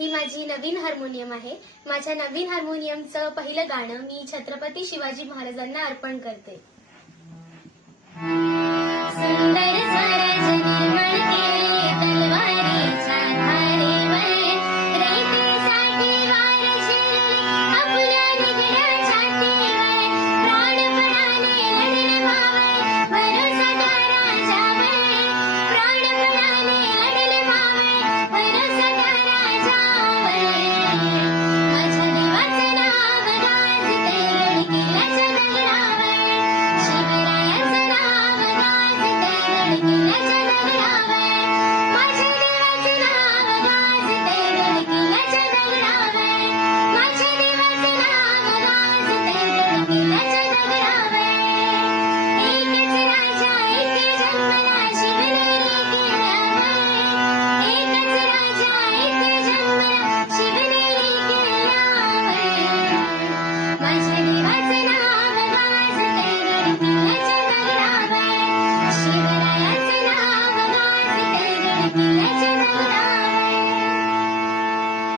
ही माझी नवीन हार्मोनियम आहे. माझ्या नवीन हार्मोनियमचं पहिलं गाणं मी छत्रपती शिवाजी महाराजांना अर्पण करते. सुंदर स्वराज निर्माण केले तलवारीच्या धारेवर, रीतीसाठी वार शिरले आपल्या निगड्या छातीवर. प्राणपणाने लढले मावळे भरोसा त्या राजावर, प्राणपणाने लढले मावळे भरोसा त्या राजावर. माझ्या देवाचं नाव गाजते लोळकिल्याच्या दगडावर, शिवरायाचं नाव गाजते लोळकिल्याच्या दगडावर. माझ्या देवाचं नाव गाजते लोळकिल्याच्या दगडावर, माझ्या देवाचं नाव गाजते लोळकिल्याच्या दगडावर. एकच राजा एके जन्मला शिवनेरी किल्ल्यावर, एकच राजा एके जन्मला शिवनेरी किल्ल्यावर. माझ्या देवाचं नाव गाजते लोळकिल्याच्या दगडावर, शिवरायाचं नाव गाजते लोळकिल्याच्या